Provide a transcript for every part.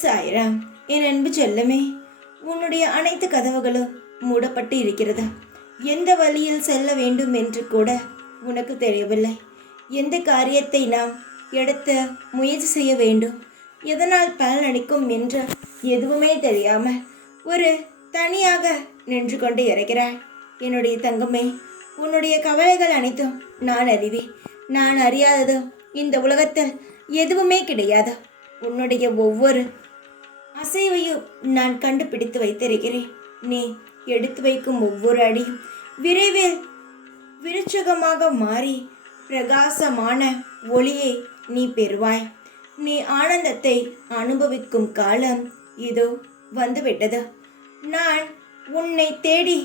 சாய்ராம். என் அன்பு செல்லமே, உன்னுடைய அனைத்து கதவுகளும் மூடப்பட்டு இருக்கிறது. எந்த வழியில் செல்ல வேண்டும் என்று கூட உனக்கு தெரியவில்லை. எந்த காரியத்தை நாம் எடுத்து முயற்சி செய்ய வேண்டும், எதனால் பலன் அளிக்கும் என்று எதுவுமே தெரியாமல் ஒரு தனியாக நின்று கொண்டு இருக்கிறாய். என்னுடைய தங்கமே, உன்னுடைய கவலைகள் அனைத்தும் நான் அறிவேன். நான் அறியாதது இந்த உலகத்தில் எதுவுமே கிடையாது. உன்னுடைய ஒவ்வொரு அசைவையும் நான் கண்டுபிடித்து வைத்திருக்கிறேன். நீ எடுத்து வைக்கும் ஒவ்வொரு அடியும் விரைவில் விருட்சகமாக மாறி பிரகாசமான ஒளியை நீ பெறுவாய். நீ ஆனந்தத்தை அனுபவிக்கும் காலம் இதோ வந்துவிட்டது. நான் உன்னை தேடி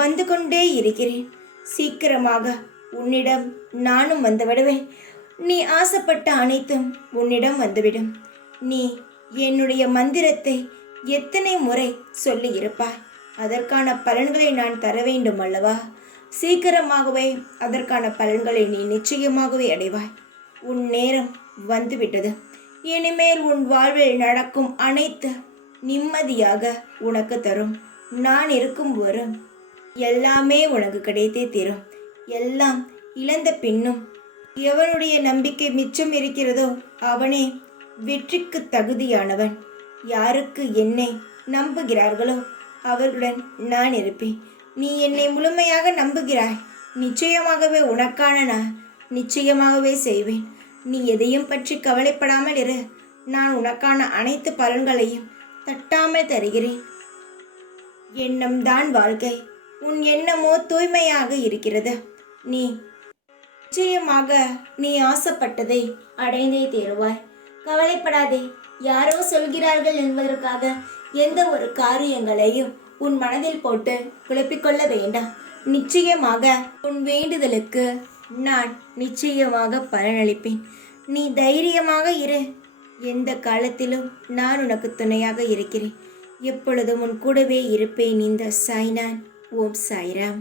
வந்து கொண்டே இருக்கிறேன். சீக்கிரமாக உன்னிடம் நானும் வந்து விடுவேன். நீ ஆசைப்பட்ட அனைத்தும் உன்னிடம் வந்துவிடும். நீ என்னுடைய மந்திரத்தை எத்தனை முறை சொல்லி இருப்பாய்? அதற்கான பலன்களை நான் தர வேண்டும் அல்லவா? சீக்கிரமாகவே அதற்கான பலன்களை நீ நிச்சயமாகவே அடைவாய். உன் நேரம் வந்துவிட்டது. இனிமேல் உன் வாழ்வில் நடக்கும் அனைத்து நிம்மதியாக உனக்கு தரும். நான் இருக்கும் வரும் எல்லாமே உனக்கு கிடைத்தே தீரும். எல்லாம் இழந்த பின்னும் எவனுடைய நம்பிக்கை மிச்சம் இருக்கிறதோ அவனே வெற்றிக்கு தகுதியானவன். யாருக்கு என்னை நம்புகிறார்களோ அவர்களுடன் நான் இருப்பேன். நீ என்னை முழுமையாக நம்புகிறாய், நிச்சயமாகவே உனக்கான நான் நிச்சயமாகவே செய்வேன். நீ எதையும் பற்றி கவலைப்படாமல் இரு. நான் உனக்கான அனைத்து பலன்களையும் தட்டாமல் தருகிறேன். எண்ணம்தான் வாழ்க்கை. உன் எண்ணமோ தூய்மையாக இருக்கிறது. நீ நிச்சயமாக நீ ஆசைப்பட்டதை அடைந்தே தேருவாய். கவலைப்படாதே. யாரோ சொல்கிறார்கள் என்பதற்காக எந்த ஒரு காரியங்களையும் உன் மனதில் போட்டு குழப்பிக்கொள்ள வேண்டாம். நிச்சயமாக உன் வேண்டுதலுக்கு நான் நிச்சயமாக பலனளிப்பேன். நீ தைரியமாக இரு. எந்த காலத்திலும் நான் உனக்கு துணையாக இருக்கிறேன். எப்பொழுதும் உன் கூடவே இருப்பேன். இந்த சாய்நான். ஓம் சாய்ராம்.